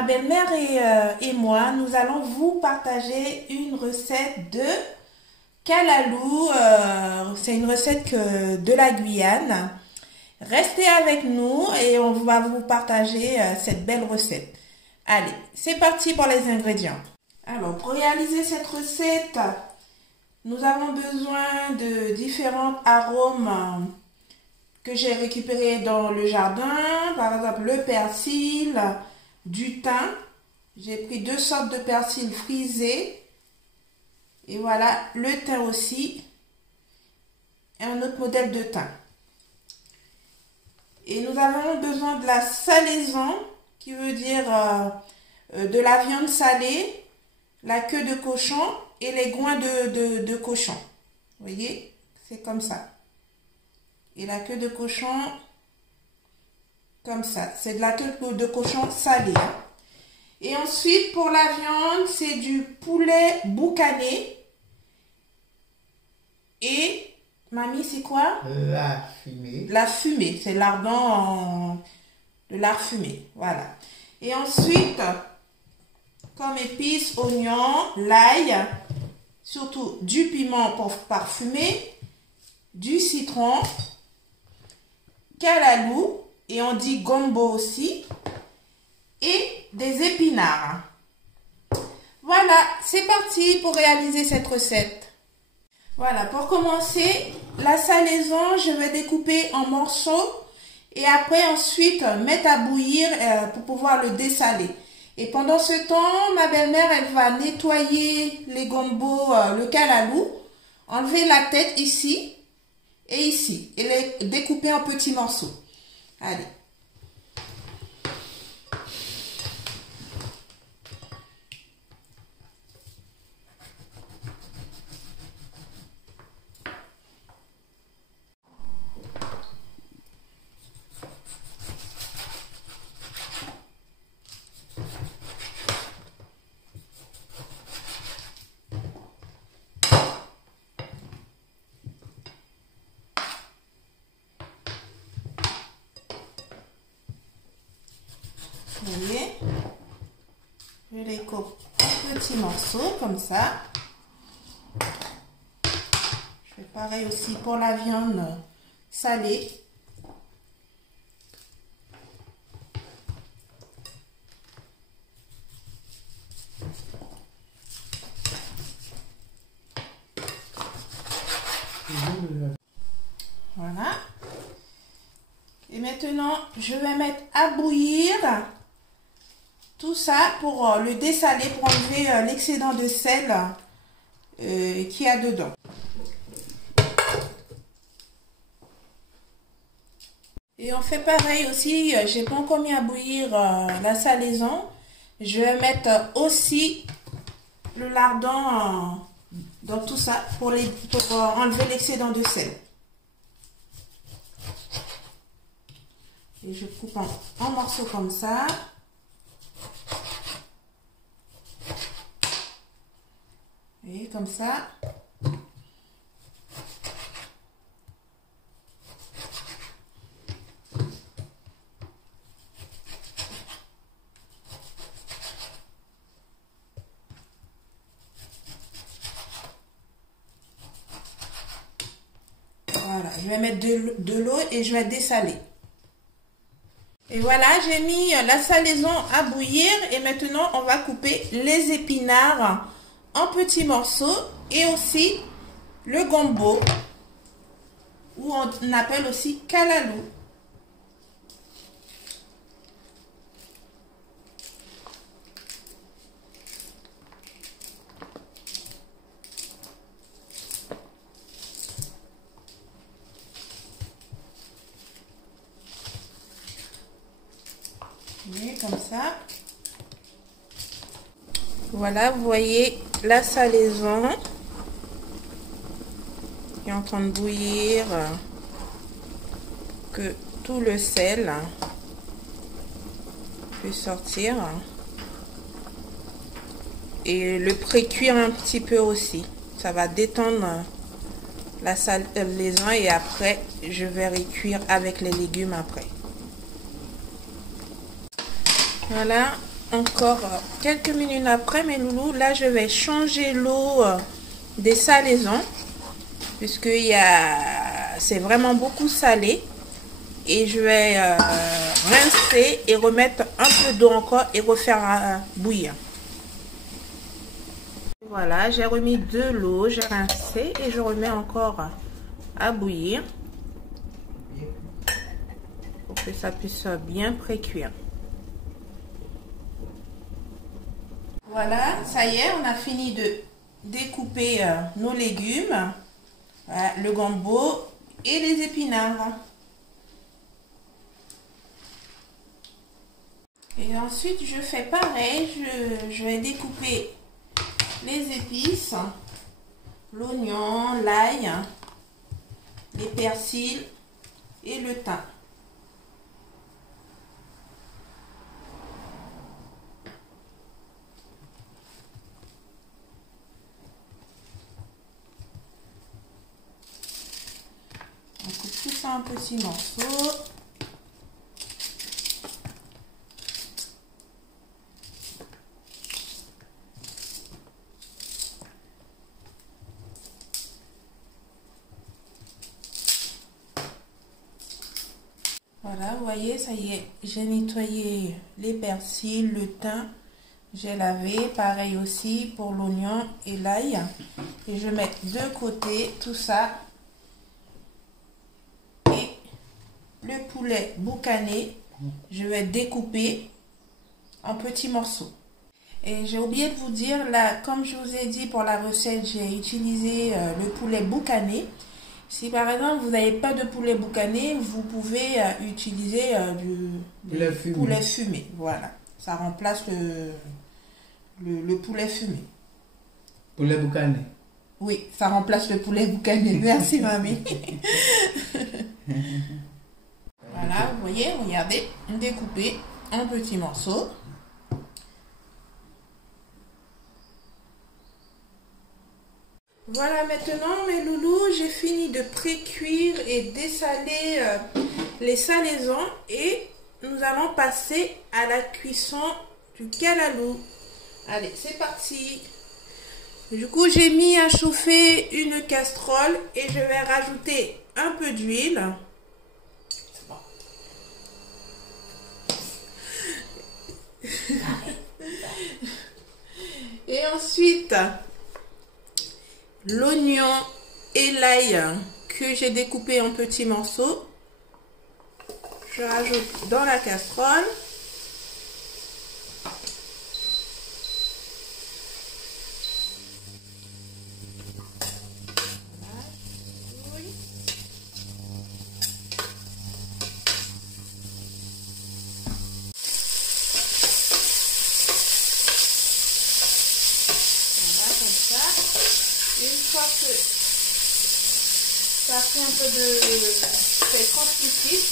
ma belle-mère et moi, nous allons vous partager une recette de calalou. C'est une recette de la Guyane. Restez avec nous et on va vous partager cette belle recette. Allez, c'est parti pour les ingrédients. Alors, pour réaliser cette recette, nous avons besoin de différents arômes que j'ai récupérés dans le jardin. Par exemple, le persil, du thym. J'ai pris 2 sortes de persil frisé. Et voilà, le thym aussi. Et un autre modèle de thym. Et nous avons besoin de la salaison, qui veut dire de la viande salée, la queue de cochon et les groins de cochon. Vous voyez, c'est comme ça. Et la queue de cochon, comme ça. C'est de la queue de cochon salée. Et ensuite, pour la viande, c'est du poulet boucané. Et, mamie, c'est quoi? La fumée. La fumée, c'est lardon de lard fumé. Voilà. Et ensuite, comme épices, oignons, l'ail, surtout du piment pour parfumer, du citron, calalou, et on dit gombo aussi, et des épinards. Voilà, c'est parti pour réaliser cette recette. Voilà, pour commencer, la salaison, je vais découper en morceaux et après ensuite mettre à bouillir pour pouvoir le dessaler. Et pendant ce temps, ma belle-mère, elle va nettoyer les gombos, le calalou, enlever la tête ici et ici et les découper en petits morceaux. Allez. Vous voyez, je les coupe en petits morceaux comme ça. Je fais pareil aussi pour la viande salée. Voilà. Et maintenant, je vais mettre à bouillir tout ça pour le dessaler, pour enlever l'excédent de sel qu'il y a dedans. Et on fait pareil aussi, j'ai pas encore mis à bouillir la salaison. Je vais mettre aussi le lardon dans tout ça pour enlever l'excédent de sel. Et je coupe en morceaux comme ça. Et comme ça. Voilà, je vais mettre de l'eau et je vais dessaler. Et voilà, j'ai mis la salaison à bouillir et maintenant on va couper les épinards en petits morceaux et aussi le gombo, ou on appelle aussi calalou. Et comme ça. Voilà, vous voyez la salaison qui est en train de bouillir, que tout le sel peut sortir. Et le pré-cuire un petit peu aussi. Ça va détendre la salaison et après je vais recuire avec les légumes après. Voilà, encore quelques minutes après, mes loulous. Là, je vais changer l'eau des salaisons, puisque c'est vraiment beaucoup salé. Et je vais rincer et remettre un peu d'eau encore et refaire bouillir. Voilà, j'ai remis de l'eau, j'ai rincé et je remets encore à bouillir pour que ça puisse bien pré-cuire. Voilà, ça y est, on a fini de découper nos légumes, voilà, le gombo et les épinards. Et ensuite, je fais pareil, je vais découper les épices, l'oignon, l'ail, les persils et le thym. On coupe tout ça en petits morceaux. Voilà, vous voyez, ça y est, j'ai nettoyé les persils, le thym, j'ai lavé, pareil aussi pour l'oignon et l'ail. Et je mets de côté tout ça. Et le poulet boucané, je vais découper en petits morceaux. Et j'ai oublié de vous dire, là, comme je vous ai dit pour la recette, j'ai utilisé le poulet boucané. Si par exemple vous n'avez pas de poulet boucané, vous pouvez utiliser du poulet fumé. Voilà, ça remplace le poulet fumé. Poulet boucané. Oui, ça remplace le poulet boucané. Merci mamie. Voilà, vous voyez, regardez, découpé en petits morceaux. Voilà, maintenant mes loulous, j'ai fini de pré-cuire et dessaler les salaisons et nous allons passer à la cuisson du kalalou. Allez, c'est parti. Du coup, j'ai mis à chauffer une casserole et je vais rajouter un peu d'huile. Et ensuite, l'oignon et l'ail que j'ai découpé en petits morceaux, je rajoute dans la casserole. Une fois que ça a fait un peu de... c'est translucide.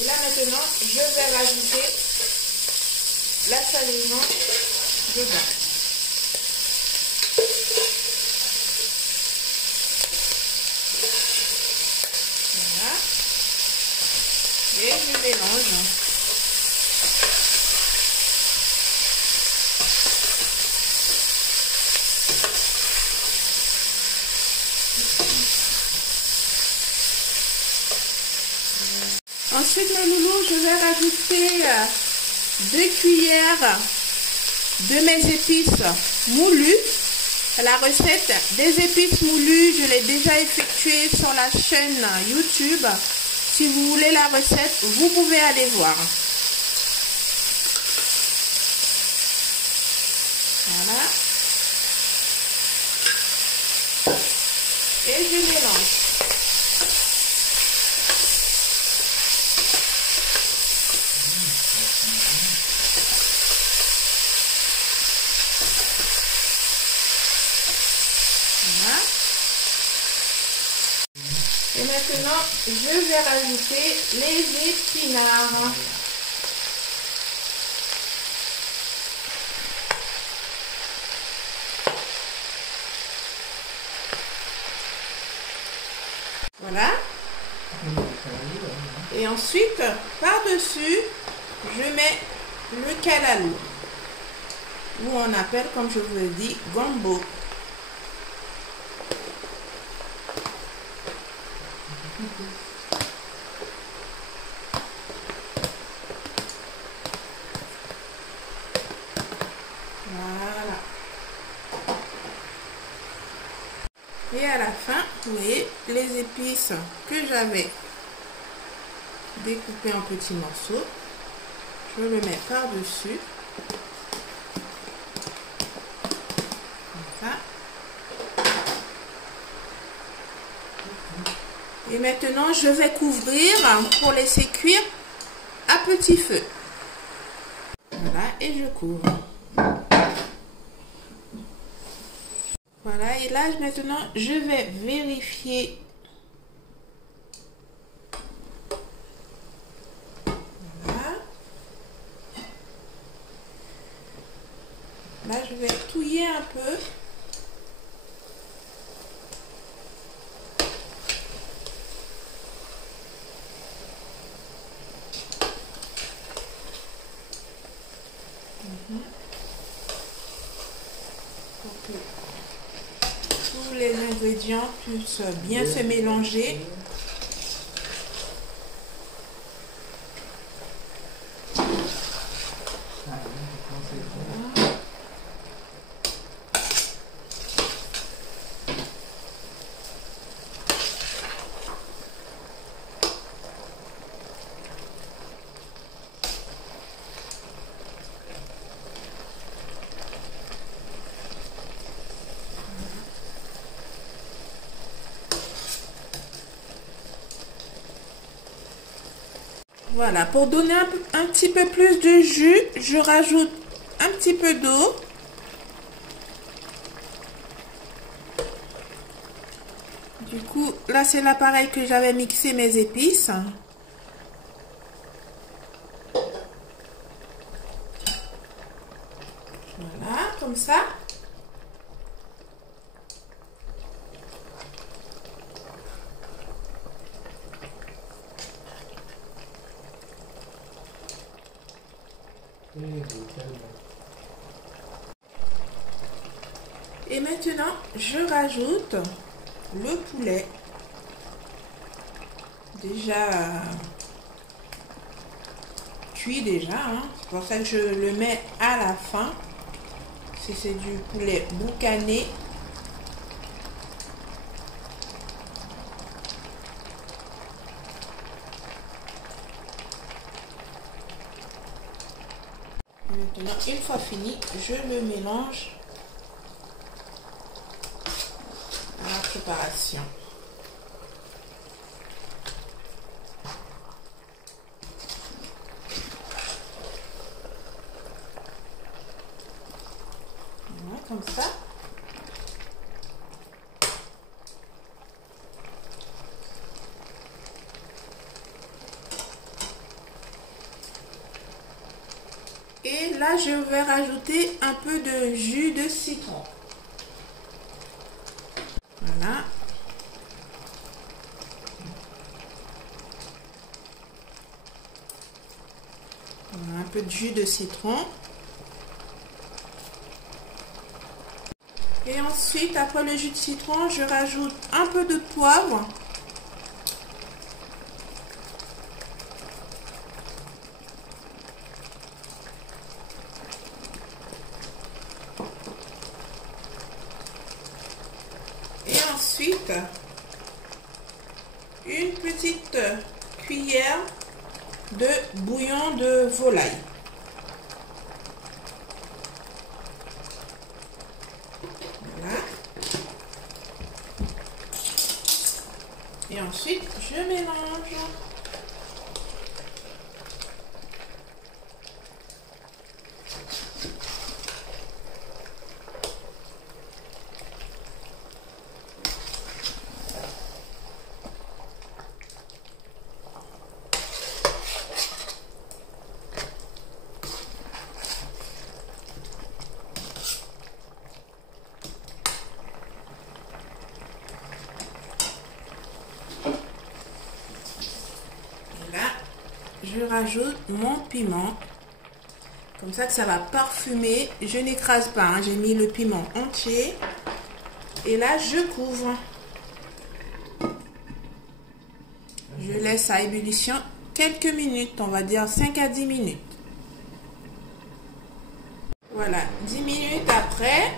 Et là maintenant, je vais rajouter la salaison dedans. Voilà. Et je mélange. Ensuite, mes loulous, je vais rajouter 2 cuillères de mes épices moulues. La recette des épices moulues, je l'ai déjà effectuée sur la chaîne YouTube. Si vous voulez la recette, vous pouvez aller voir. Voilà. Et je mélange. Voilà. Et maintenant, je vais rajouter les épinards. Voilà. Et ensuite, par-dessus, je mets le kalalou. ou on appelle, comme je vous l'ai dit, gombo. Voilà. Et à la fin, vous voyez les épices que j'avais découpées en petits morceaux. Je le mets par-dessus. Comme ça. Et maintenant, je vais couvrir pour laisser cuire à petit feu. Voilà, et je couvre. Voilà, et là, maintenant, je vais vérifier. Voilà. Là, je vais touiller un peu. Pour que tous les ingrédients puissent bien se mélanger. Voilà, pour donner un petit peu plus de jus, je rajoute un petit peu d'eau. Du coup, là c'est l'appareil que j'avais mixé mes épices. Voilà, comme ça. Et maintenant, je rajoute le poulet. Déjà cuit déjà, hein. C'est pour ça que je le mets à la fin. C'est du poulet boucané. Et maintenant, une fois fini, je le mélange à la préparation. Voilà, comme ça. Et là, je vais rajouter un peu de jus de citron. Voilà. Voilà, un peu de jus de citron. Et ensuite, après le jus de citron, je rajoute un peu de poivre. Et ensuite, une petite cuillère de bouillon de volaille. Voilà. Et ensuite, je mélange. Je rajoute mon piment. Comme ça que ça va parfumer. Je n'écrase pas, hein. J'ai mis le piment entier. Et là, je couvre. Je laisse à ébullition quelques minutes, on va dire 5 à 10 minutes. Voilà, 10 minutes après.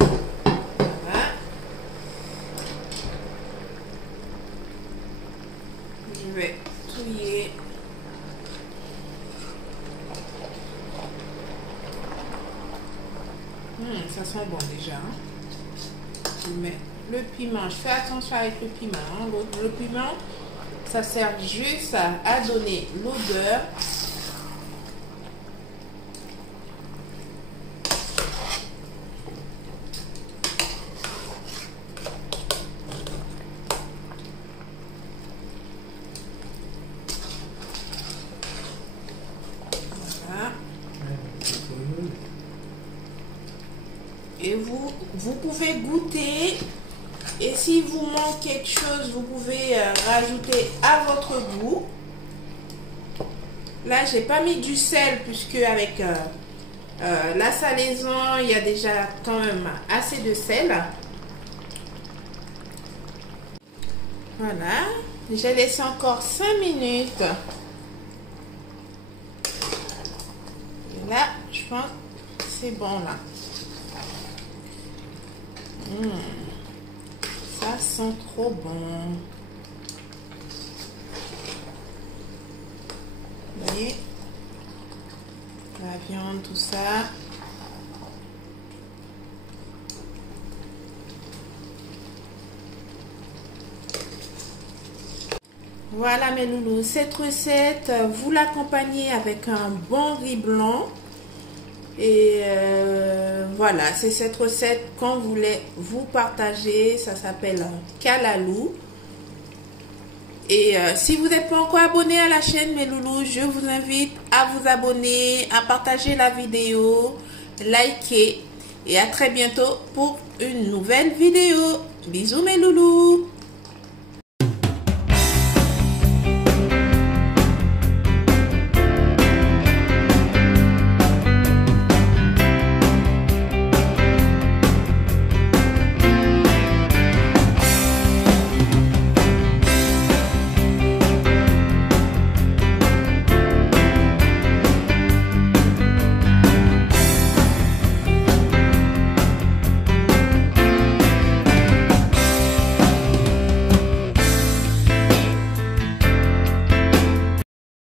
Voilà. Je vais touiller. Ça sent bon déjà. Hein. Je mets le piment. Je fais attention avec le piment. Hein. Le piment, ça sert juste à donner l'odeur. Et vous pouvez goûter. Et si vous manque quelque chose, vous pouvez rajouter à votre goût. Là, j'ai pas mis du sel puisque avec la salaison, il y a déjà quand même assez de sel. Voilà. J'ai laissé encore 5 minutes. Et là, je pense que c'est bon là. Ça sent trop bon. Vous voyez, la viande, tout ça. Voilà mes loulous, cette recette, vous l'accompagnez avec un bon riz blanc. Et voilà, c'est cette recette qu'on voulait vous partager. Ça s'appelle kalalou. Et si vous n'êtes pas encore abonné à la chaîne mes loulous, je vous invite à vous abonner, à partager la vidéo, liker. Et à très bientôt pour une nouvelle vidéo. Bisous mes loulous.